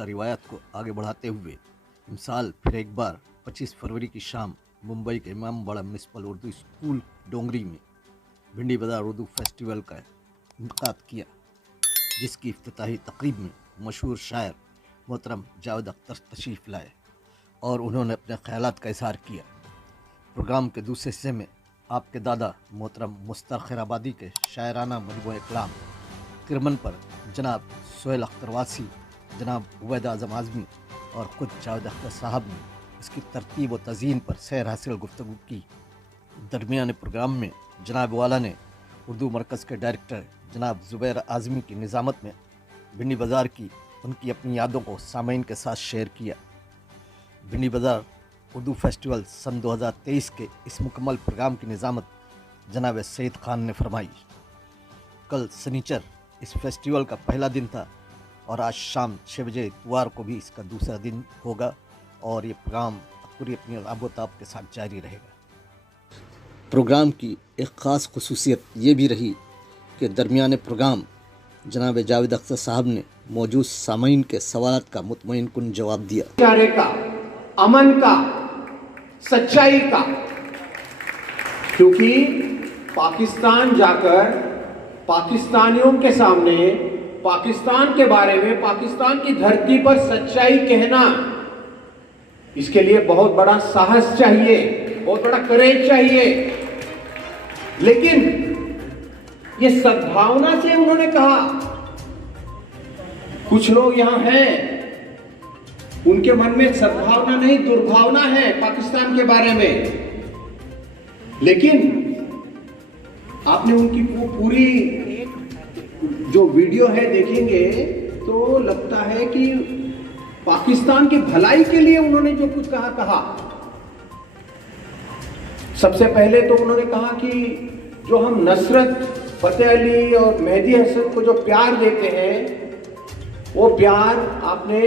याफ्ता रिवायत को आगे बढ़ाते हुए मिसाल फिर एक बार 25 फरवरी की शाम मुंबई के इमाम बाड़ा म्यूनसिपल उर्दू स्कूल डोंगरी में भिंडी बाजार उर्दू फेस्टिवल का इनकाद किया, जिसकी इफ्तिताही तकरीब में मशहूर शायर मोहतरम जावेद अख्तर तशरीफ़ लाए और उन्होंने अपने ख्यालात का इजहार किया। प्रोग्राम के दूसरे हिस्से में आपके दादा मोहतरम मुस्तार खैराबादी के शायराना मजमू कलाम किरमन पर जनाब सोहेल अख्तर वासी, जनाब उबैद आज़म आज़मी और ख़ुद जावेद अख्तर साहब ने इसकी तरतीब व तज़ीन पर सैर हासिल गुफ्तगू की। दरमियान प्रोग्राम में जनाब वाला ने उर्दू मरकज़ के डायरेक्टर जनाब ज़ुबैर आज़मी की निज़ामत में भिंडी बाज़ार की उनकी अपनी यादों को सामीन के साथ शेयर किया। भिंडी बाज़ार उर्दू फेस्टिवल सन 2023 के इस मुकम्मल प्रोग्राम की निज़ामत जनाब सईद ख़ान ने फरमाई। कल सनीचर इस फेस्टिवल का पहला दिन था और आज शाम 6 बजे इतवार को भी इसका दूसरा दिन होगा और ये प्रोग्राम पूरी अपनी आबोताब के साथ जारी रहेगा। प्रोग्राम की एक ख़ास खुसूसियत ये भी रही कि दरमियान प्रोग्राम जनाब जावेद अख्तर साहब ने मौजूद सामीन के सवालात का मुतमईन कुन जवाब दिया। प्यारे का, अमन का, सच्चाई का, क्योंकि पाकिस्तान जाकर पाकिस्तानियों के सामने पाकिस्तान के बारे में, पाकिस्तान की धरती पर सच्चाई कहना, इसके लिए बहुत बड़ा साहस चाहिए, बहुत बड़ा करेज चाहिए। लेकिन ये सद्भावना से उन्होंने कहा। कुछ लोग यहां हैं, उनके मन में सद्भावना नहीं दुर्भावना है पाकिस्तान के बारे में। लेकिन आपने उनकी पूरी जो वीडियो है देखेंगे तो लगता है कि पाकिस्तान की भलाई के लिए उन्होंने जो कुछ कहा। सबसे पहले तो उन्होंने कहा कि जो हम नुसरत फतेह अली और मेहदी हसन को जो प्यार देते हैं, वो प्यार आपने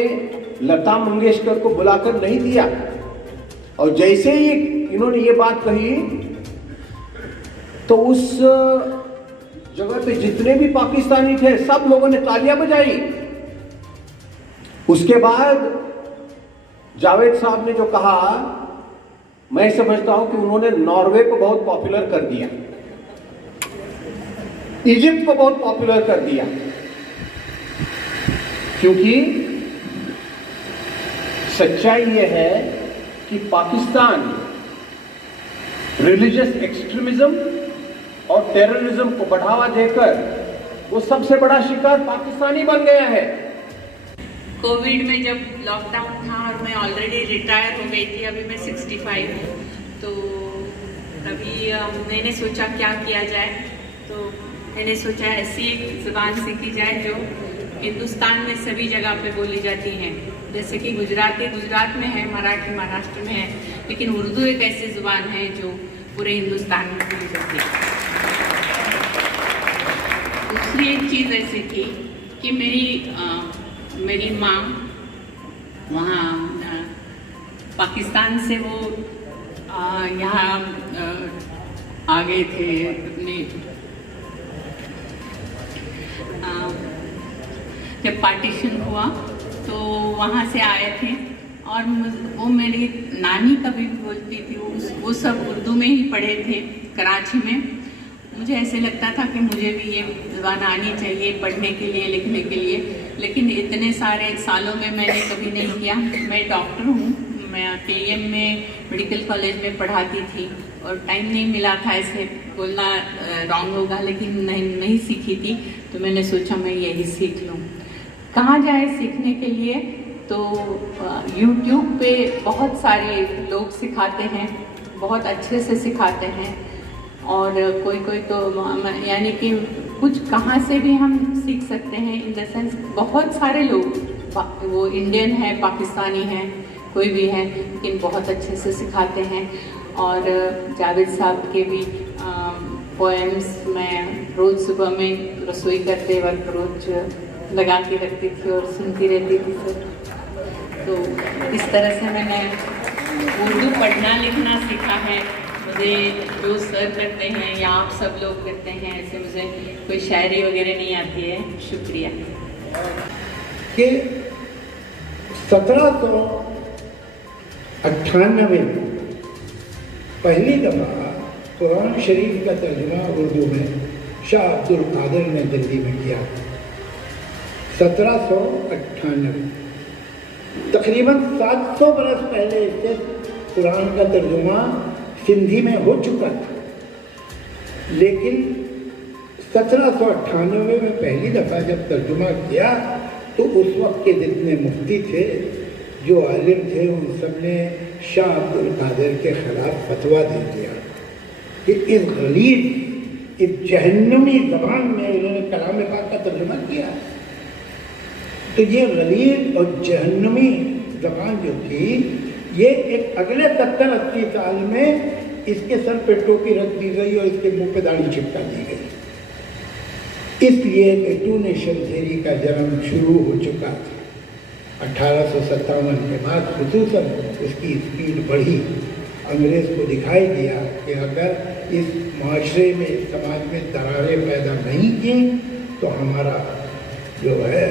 लता मंगेशकर को बुलाकर नहीं दिया। और जैसे ही इन्होंने ये बात कही तो उस जगह पे जितने भी पाकिस्तानी थे सब लोगों ने तालियां बजाई। उसके बाद जावेद साहब ने जो कहा, मैं समझता हूं कि उन्होंने नॉर्वे को बहुत पॉपुलर कर दिया, इजिप्ट को बहुत पॉपुलर कर दिया, क्योंकि सच्चाई यह है कि पाकिस्तान रिलीजियस एक्सट्रीमिज्म और टेररिज्म को बढ़ावा देकर वो सबसे बड़ा शिकार पाकिस्तानी बन गया है। कोविड में जब लॉकडाउन था और मैं ऑलरेडी रिटायर हो गई थी, अभी मैं 65 हूँ, तो तभी मैंने सोचा क्या किया जाए। तो मैंने सोचा ऐसी एक ज़ुबान सीखी जाए जो हिंदुस्तान में सभी जगह पे बोली जाती हैं। जैसे कि गुजराती गुजरात में है, मराठी महाराष्ट्र में है, लेकिन उर्दू एक ऐसी ज़ुबान है जो पूरे हिंदुस्तान में बोली जाती है। दूसरी एक चीज़ ऐसी थी कि मेरी माँ वहाँ पाकिस्तान से वो यहाँ आ गए थे अपने, जब पार्टीशन हुआ तो वहाँ से आए थे और वो मेरी नानी कभी भी बोलती थी, वो सब उर्दू में ही पढ़े थे कराची में। मुझे ऐसे लगता था कि मुझे भी ये ज़ुबान आनी चाहिए पढ़ने के लिए, लिखने के लिए, लेकिन इतने सारे सालों में मैंने कभी नहीं किया। मैं डॉक्टर हूँ, मैं KM में मेडिकल कॉलेज में पढ़ाती थी और टाइम नहीं मिला था, ऐसे बोलना रॉन्ग होगा, लेकिन नहीं सीखी थी। तो मैंने सोचा मैं यही सीख लूँ। कहाँ जाए सीखने के लिए? तो YouTube पे बहुत सारे लोग सिखाते हैं, बहुत अच्छे से सिखाते हैं, और कोई तो यानी कि कुछ कहाँ से भी हम सीख सकते हैं। इन द सेंस बहुत सारे लोग, वो इंडियन है, पाकिस्तानी हैं, कोई भी है, लेकिन बहुत अच्छे से सिखाते हैं। और जावेद साहब के भी पोएम्स मैं रोज़ सुबह में रसोई करते वक्त रोज़ लगा के रखती थी और सुनती रहती थी सर। तो इस तरह से मैंने उर्दू पढ़ना लिखना सीखा है। मुझे जो सर करते हैं या आप सब लोग करते हैं, ऐसे मुझे कोई शायरी वगैरह नहीं आती है। शुक्रिया। कि 1798 में पहली दफ़ा कुरान शरीफ का तर्जुमा उर्दू में शाह अब्दुल कादिर ने दिल्ली में किया। 1798 तकरीबन 700 बरस पहले इससे कुरान का तर्जुमा सिंधी में हो चुका था, लेकिन 1798 में पहली दफ़ा जब तर्जुमा किया तो उस वक्त के जितने मुफ्ती थे, जो आलिम थे, उन सब ने शाह अब्दुल कादिर के ख़िलाफ़ फतवा दे दिया कि इस गलीज़, इस जहन्नुमी ज़बान में उन्होंने कलाम पाक का तर्जुमा किया। तो ये गलीज़ और जहन्नुमी ज़बान जो थी, ये एक अगले 70-80 साल में इसके सर पे टोपी रख दी गई और इसके मुंह पे दाढ़ी चिपका दी गई। इसलिए कि टू नेशन थ्योरी का जन्म शुरू हो चुका था। 1857 के बाद खुसूसन उसकी स्पीड बढ़ी। अंग्रेज़ को दिखाई दिया कि अगर इस माशरे में, समाज में दरारें पैदा नहीं की तो हमारा जो है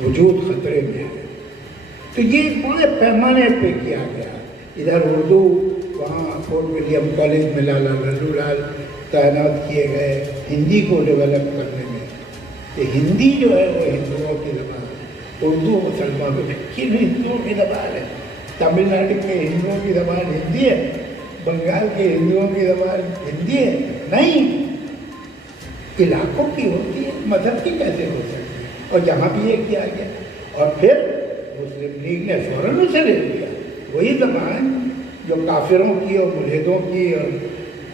वजूद ख़तरे में है। तो ये बड़े पैमाने पे किया गया। इधर उर्दू, वहाँ फोर्ट विलियम कॉलेज में लाला लल्लूलाल तैनात किए गए हिंदी को डेवलप करने में। कि हिंदी जो है वो हिंदुओं की ज़बान है, उर्दू मुसलमानों की, हिंदुओं की ज़बान है। तमिलनाडु के हिंदुओं की ज़बान हिंदी है, बंगाल के हिंदुओं की ज़बान हिंदी है? नहीं, इलाकों की होती है, मज़हब की कैसे हो सकती है? और यहाँ भी ये किया गया। और फिर मुस्लिम लीग ने फ़ौरन उसे ले लिया। वही ज़बान जो काफिरों की और मुल्हिदों की और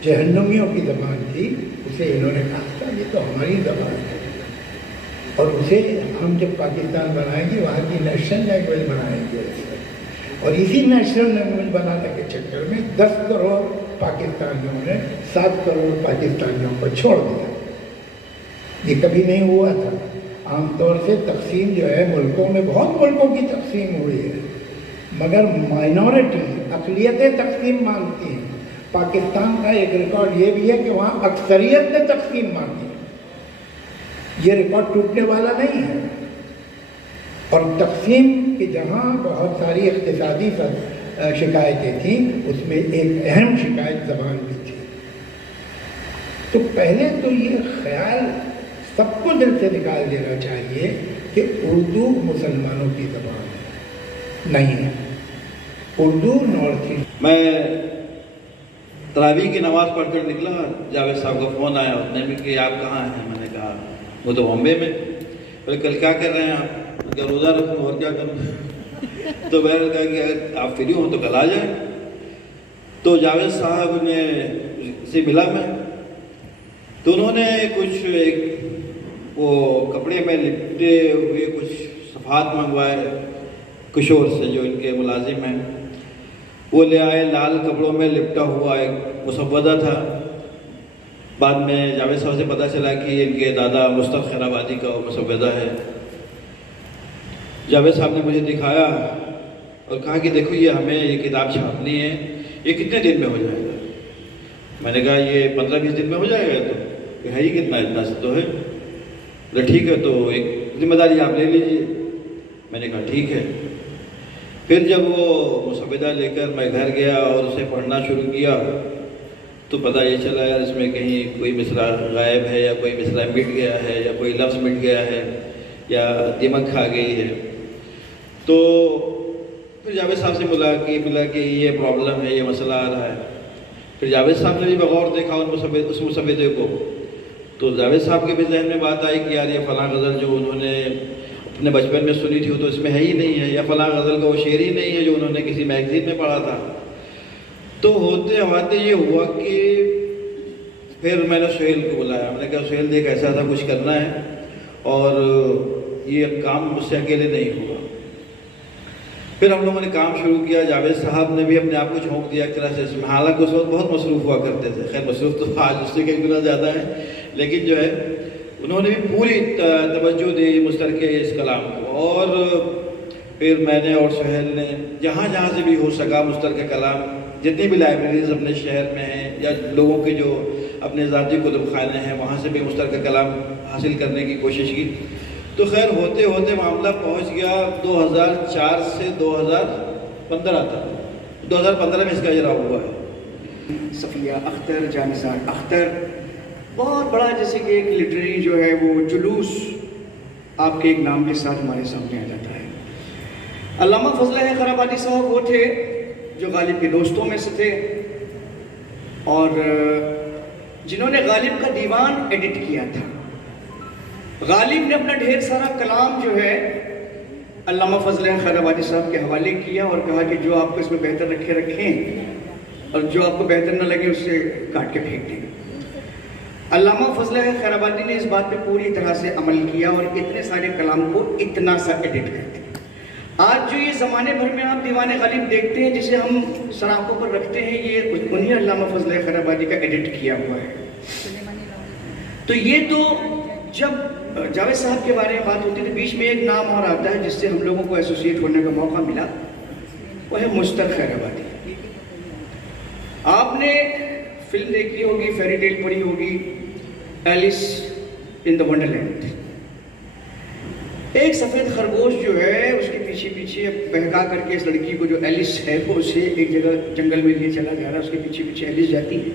जहन्नुमियों की ज़बान थी, उसे इन्होंने कहा था ये तो हमारी ज़बान है, और उसे हम जब पाकिस्तान बनाएंगे वहाँ की नेशनल लैंग्वेज बनाएंगे। और इसी नेशनल लैंग्वेज बनाने के चक्कर में 10 करोड़ पाकिस्तानियों ने 7 करोड़ पाकिस्तानियों को छोड़ दिया। ये कभी नहीं हुआ था। आमतौर से तकसीम जो है मुल्कों में, बहुत मुल्कों की तकसीम हुई है, मगर माइनॉरिटी, अक़लियतें तकसीम मांगती हैं। पाकिस्तान का एक रिकॉर्ड ये भी है कि वहाँ अक्सरियत ने तकसीम मांगी। ये रिकॉर्ड टूटने वाला नहीं है। और तकसीम की जहाँ बहुत सारी इक़्तिसादी शिकायतें थीं, उसमें एक अहम शिकायत ज़बान भी थी। तो पहले तो ये ख्याल सबको दिल से निकाल देना चाहिए कि उर्दू मुसलमानों की ज़बान है, नहीं है। Urdu north east. मैं तरावी की नमाज़ पढ़कर निकला, जावेद साहब का फ़ोन आया, उसने भी कि आप कहाँ हैं? मैंने कहा वो तो बॉम्बे में। बोले कल क्या कर रहे हैं आप? क्या रोज़ा रखूँ और क्या करूँ? तो मैंने कहा कि आप फ्री हो तो कल आ जाए। तो जावेद साहब ने से मिला मैं, तो उन्होंने कुछ एक वो कपड़े में लिपटे हुए कुछ सफ़ात मंगवाए किशोर से, जो इनके मुलाजिम हैं, वो ले आए। लाल कपड़ों में लिपटा हुआ एक मुसव्वदा था। बाद में जावेद साहब से पता चला कि इनके दादा मुस्तफ़ा खैराबादी का वो मुसव्वदा है। जावेद साहब ने मुझे दिखाया और कहा कि देखो ये हमें ये किताब छापनी है, ये कितने दिन में हो जाएगा? मैंने कहा ये 15-20 दिन में हो जाएगा। तो है ही कितना, इतना से तो है। बोले ठीक है, तो एक जिम्मेदारी आप ले लीजिए। मैंने कहा ठीक है। फिर जब वो मुसव्वदा लेकर मैं घर गया और उसे पढ़ना शुरू किया तो पता ये चला यार इसमें कहीं कोई मिसरा गायब है, या कोई मिसरा मिट गया है, या कोई लफ्ज़ मिट गया है, या दिमक खा गई है। तो फिर जावेद साहब से मिला कि ये प्रॉब्लम है, ये मसला आ रहा है। फिर जावेद साहब ने भी बगौर देखा उस मुसव्वदे को, तो जावेद साहब के भी जहन में बात आई कि यार ये फ़लाँ गज़ल जो उन्होंने अपने बचपन में सुनी थी वो तो इसमें है ही नहीं है, या फ़लाँ गज़ल का वो शेर ही नहीं है जो उन्होंने किसी मैगज़ीन में पढ़ा था। तो होते होते ये हुआ कि फिर मैंने सुहेल को बुलाया। मैंने कहा सुहेल देख ऐसा था, कुछ करना है और ये काम मुझसे अकेले नहीं होगा। फिर हम लोगों ने काम शुरू किया। जावेद साहब ने भी अपने आप को झोंक दिया एक तरह से इसमें, हालांकि उस वक्त बहुत मसरूफ़ हुआ करते थे। खैर मसरूफ़ तो आज उससे कई गुना ज़्यादा है, लेकिन जो है उन्होंने भी पूरी तवज्जो दी मुस्तरके इस कलाम को। और फिर मैंने और सुहेल ने जहाँ जहाँ से भी हो सका मुस्तरके कलाम, जितनी भी लाइब्रेरीज़ अपने शहर में हैं या लोगों के जो अपने ज़ाती कुतुब खाने हैं, वहाँ से भी मुस्तरका कलाम हासिल करने की कोशिश की। تو خیر ہوتے ہوتے معاملہ پہنچ گیا 2004 سے 2015 تک. 2015 میں اس کا اجرا ہوا ہے. صفیہ اختر، جانثار اختر، بہت بڑا جیسے کہ ایک لٹریری جو ہے وہ جلوس آپ کے ایک نام کے ساتھ ہمارے سامنے آ جاتا ہے. علامہ فضل خیرآبادی صاحب وہ تھے جو غالب کے دوستوں میں سے تھے اور جنہوں نے غالب کا دیوان ایڈٹ کیا تھا. غالب نے اپنا ڈھیر سارا کلام جو ہے علامہ فضل خیرآبادی صاحب کے حوالے کیا اور کہا کہ جو آپ کو اس میں بہتر رکھے رکھیں اور جو آپ کو بہتر نہ لگے اس سے کاٹ کے پھینک دیں. علامہ فضل خیرآبادی نے اس بات پہ پوری طرح سے عمل کیا اور اتنے سارے کلام کو اتنا سا ایڈٹ کرتے. آج جو یہ زمانے بھر میں آپ دیوان غالب دیکھتے ہیں جسے ہم سراخوں پر رکھتے ہیں، یہ انہیں علامہ فضل خیرآبادی کا ایڈٹ کیا ہوا ہے. تو یہ تو جب جاوید صاحب کے بارے میں بات ہوتی ہے، بیچ میں ایک نام اور آتا ہے جس سے ہم لوگوں کو ایسوسیٹ ہونے کا موقع ملا، وہ ہے مشتق خیرآبادی. آپ نے فلم دیکھی ہوگی، فیری ٹیل پڑھی ہوگی، ایلس ان دا ونڈرلینڈ. ایک سفید خرگوش جو ہے اس کے پیچھے پیچھے بہکا کر کے اس لڑکی کو جو ایلس ہے وہ اسے ایک جگہ جنگل میں لیے چلا جا رہا ہے، اس کے پیچھے پیچھے ایلس جاتی ہے.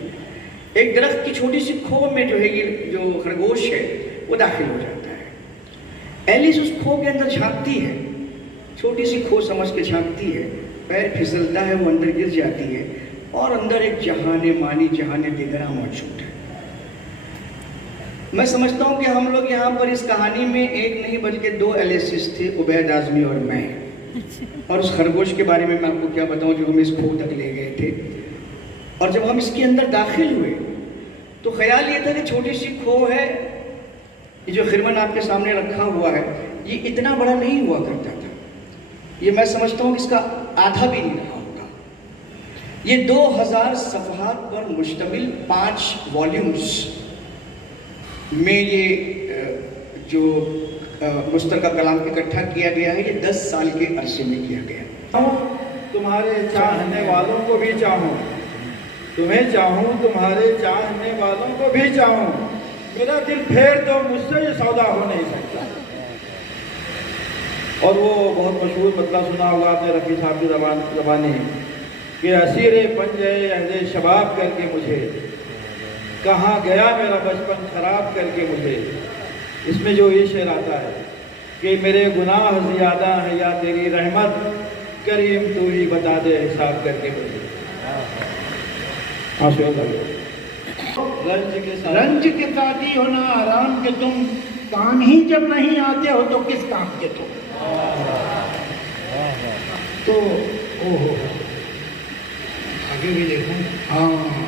ایک درخت کی چھوٹی سی کھو میں جو ہے یہ جو خرگوش ہے وہ داخل ہو جاتا ہے. ایلس اس کھو کے اندر جھانکتی ہے، چھوٹی سی کھو سمجھ کے جھانکتی ہے، پیر پھسلتا ہے، وہ اندر گر جاتی ہے اور اندر ایک جہان مانی جہان دیگرہ موجود ہے. میں سمجھتا ہوں کہ ہم لوگ یہاں پر اس کہانی میں ایک نہیں بلکہ 2 ایلیسس تھے، عبید اعظمی اور میں. اور اس خرگوش کے بارے میں آپ کو کیا بتاؤں جو ہمیں اس کھو تک لے گئے تھے. اور جب ہم اس کے اندر داخل ہوئے تو خیال یہ تھا کہ چھوٹی سی کھو ہے، یہ جو خرمن آپ کے سامنے رکھا ہوا ہے یہ اتنا بڑا نہیں ہوا کرتا تھا. یہ میں سمجھتا ہوں کہ اس کا آدھا بھی نہیں رہا ہوگا. یہ 2000 صفحات پر مشتمل 5 والیومز میں یہ جو مشترکہ کلام اکٹھا کیا گیا ہے، یہ 10 سال کے عرصے میں کیا گیا. تمہارے چاہنے والوں کو بھی چاہوں، تمہیں چاہوں، تمہارے چاہنے والوں کو بھی چاہوں، میرا دل پھیر دو، مجھ سے یہ سودا ہو نہیں سکتا. اور وہ بہت مشہور مطلع سنا ہوگا آپ نے رفیع صاحب کی زبانی کہ اسیر پنجے عہد شباب کر کے مجھے، کہاں گیا میرا بچپن خراب کر کے مجھے. اس میں جو یہ شعر آتا ہے کہ میرے گناہ زیادہ ہیں یا تیری رحمت، کریم تو ہی بتا دے حساب کر کے مجھے. رنج کے ساتھی ہونا آرام کے تم، کام ہی جب نہیں آتے ہو تو کس کام کے تم. تو آگے بھی دیکھوں. ہاں،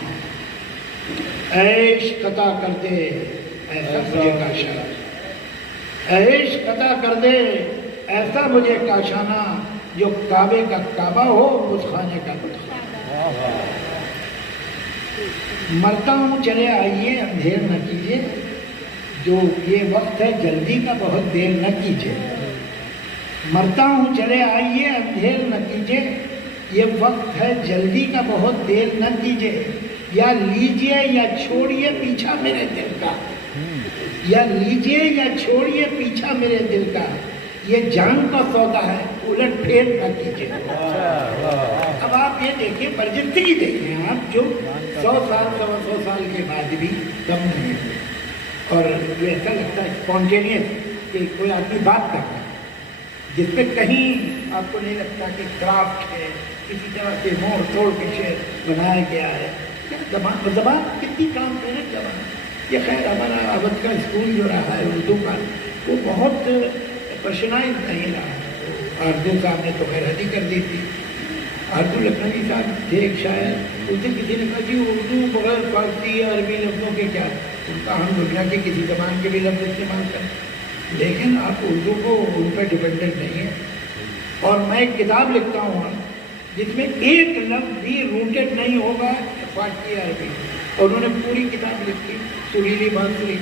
عیش قطع کر دے ایسا مجھے کاشانہ، عیش قطع کر دے ایسا مجھے کاشانہ، جو کعبے کا کعبہ ہو بت خانے کا بت خانہ. مرتا ہوں چلے آئیے اندھیر نہ کیجیے، جو یہ وقت ہے جلدی کا بہت دیر نہ کیجیے. مرتا ہوں چلے آئیے اندھیر نہ کیجیے، یہ وقت ہے جلدی کا بہت دیر نہ کیجیے. یا لیجیے یا چھوڑیے پیچھا میرے دل کا، یا لیجیے یا چھوڑیے پیچھا میرے دل کا، یہ جان کا سودا ہے الٹ پھیر نہ کیجیے. اب آپ یہ دیکھیں، برجستگی دیکھیں آپ، جو 100 سال 100 سال کے بعد بھی کم نہیں ہوئے. اور یہ ایسا لگتا ہے اسپونٹینیس کہ کوئی آدمی بات کرتا ہے جس پہ کہیں آپ کو نہیں لگتا کہ کرافٹ ہے، کسی طرح سے موڑ توڑ کے شعر بنایا گیا ہے. زبان کتنی کام کرے زبان. یہ خیر ہمارا اودھ کا اسکول جو رہا ہے اردو کا، وہ بہت پرشنائز نہیں رہا. اردو صاحب نے تو خیر حدی کر دی تھی. اردو لکھنوی صاحب تھے ایک شاعر، اسے کسی نے کہا جی اردو بغیر فارسی یا عربی لفظوں کے کیا، ان کا ہم دنیا کی کسی زبان کے بھی لفظ استعمال کریں، لیکن آپ اردو کو ان پہ ڈپینڈنٹ نہیں ہے. اور میں ایک کتاب لکھتا ہوں جس میں ایک لفظ بھی روٹڈ نہیں ہوگا فارسی یا عربی. اور انہوں نے پوری کتاب لکھی، سریلی بانسری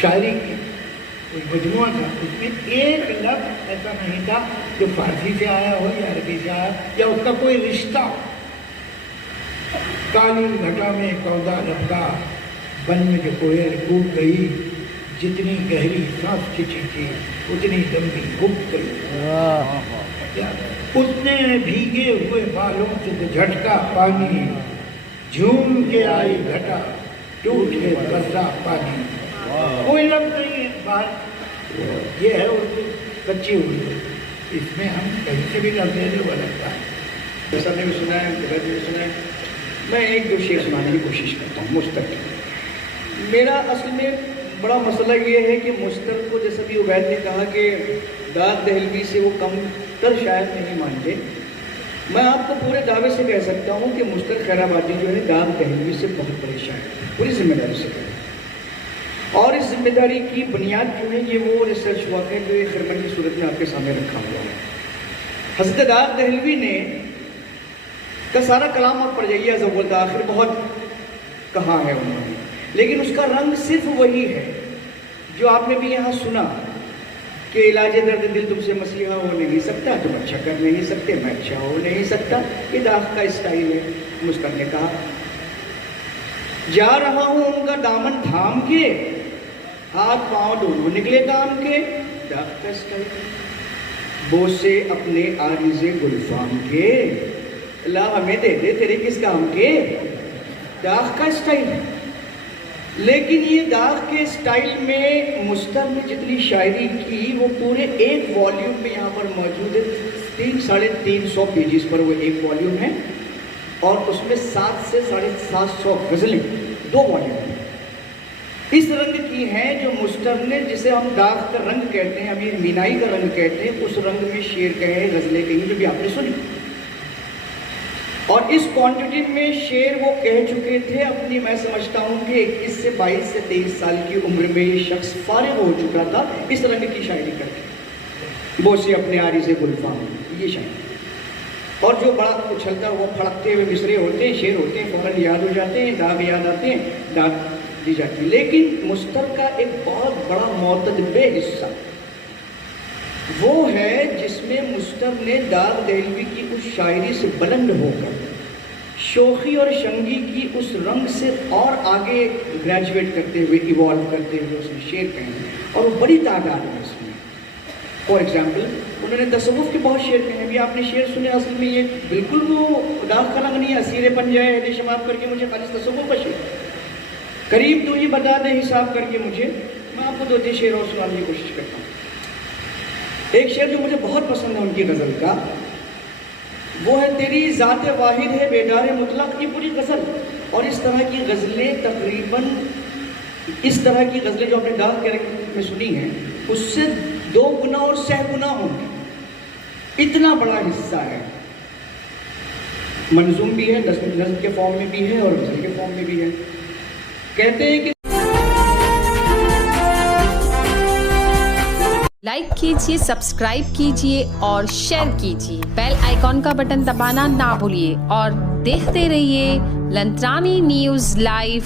شاعری کی ایک مجموعہ تھا، اس میں ایک لفظ ایسا نہیں تھا جو فارسی سے آیا ہو یا عربی سے آیا یا اس کا کوئی رشتہ. کالی گھٹا میں کودا لپکا، بن میں جو کوئل کوٹ گئی، जितनी गहरी सांस खींची थी उतनी लंबी घुट गई। उसने भीगे हुए बालों से झटका पानी, झूम के आई घटा, टूट के बरसा पानी। कोई लफ्ज नहीं है बात, ये है उर्दू, कच्ची उर्दू। इसमें हम कहीं से भी कर देने वाला लगता है। जैसा ने भी सुना है, गलत भी सुना है। मैं एक दो शेर सुनाने की कोशिश करता हूँ मुस्तक। मेरा असल में बड़ा मसला ये है कि मुस्तक को, जैसा भी उबैद ने कहा कि दाद दहलवी से वो कम तर शायद नहीं मानते, मैं आपको पूरे दावे से कह सकता हूँ कि मुस्तक खैराबादी जो है दाद दहलवी से बहुत परेशान है, पूरी जिम्मेदारी से करें। और इस जिम्मेदारी की बुनियाद जो है ये वो रिसर्च वर्क है जो ये खिरमन की सूरत में आपके सामने रखा हुआ है। हज़रत दाद दहलवी ने का सारा कलाम आप पढ़ जाइए, अज़व्वल आखिर बहुत कहा है उन्होंने, लेकिन उसका रंग सिर्फ वही है जो आपने भी यहाँ सुना कि इलाज दर्द दिल तुमसे मसीहा हो नहीं सकता, तुम अच्छा कर नहीं सकते, मैं अच्छा हो नहीं सकता। ये दाग का स्टाइल है। मुस्ताक ने कहा, जा रहा हूँ उनका दामन थाम के, हाथ पांव दोनों निकले काम के, दाग का स्टाइल। बोसे अपने आरिज़े गुलफाम के, ला हमें दे दे तेरे किस काम के, दाग का स्टाइल। लेकिन ये दाग के स्टाइल में मुस्तक ने जितनी शायरी की वो पूरे एक वॉल्यूम में यहाँ पर मौजूद है। 300-350 पेजेस पर वो एक वॉल्यूम है और उसमें 700 से 750 गज़लें 2 वॉल्यूम में इस रंग की हैं जो मुस्तक ने, जिसे हम दाग का रंग कहते हैं, अभी मीनाई का रंग कहते हैं, उस रंग में शेर कहे, गज़लें कही जो भी आपने सुनी। और इस क्वांटिटी में शेर वो कह चुके थे अपनी, मैं समझता हूँ कि 21 से 22 से 23 साल की उम्र में ये शख्स फारिग हो चुका था इस रंग की शायरी करके। बोसे अपने आरी से गुलफाम, ये शायरी। और जो बड़ा उछलता हुआ फड़कते हुए मिसरे होते हैं, शेर होते हैं, फौरन याद हो जाते हैं, दाग याद आते हैं, दाग दी जाती है। लेकिन मुस्तक का एक बहुत बड़ा मोतदबे हिस्सा वो है जिसमें मुस्तक ने दाग दहलवी की उस शायरी से बुलंद होकर शोखी और शंगी की उस रंग से और आगे ग्रेजुएट करते हुए, इवॉल्व करते हुए उसने शेर कहे, और वो बड़ी तादाद है इसमें। फॉर एग्जाम्पल उन्होंने तसव्वुफ के बहुत शेर कहे। अभी आपने शेर सुने, असल में ये बिल्कुल वो दाग का रंग नहीं है, असीरे बन जाए हदे शबाब करके मुझे खालिस तसव्वुफ का शेर, करीब तू ही बता दे हिसाब करके मुझे। मैं आपको 2-3 शेर और सुनाने की कोशिश करता हूँ। एक शेर जो मुझे बहुत पसंद है उनकी गज़ल का, वो है तेरी ज़ात वाहिद है बेदार मुतलक, ये पूरी गज़ल। और इस तरह की गज़लें तकरीबन, इस तरह की गज़लें जो आपने दाग के रंग में सुनी हैं उससे 2 गुना और 100 गुना होंगी, इतना बड़ा हिस्सा है। मंजूम भी है, नज़्म के फॉर्म में भी है और गज़ल के फॉर्म में भी है। कहते हैं कि लाइक कीजिए, सब्सक्राइब कीजिए और शेयर कीजिए। बेल आइकॉन का बटन दबाना ना भूलिए और देखते रहिए लंत्रानी न्यूज़ लाइव।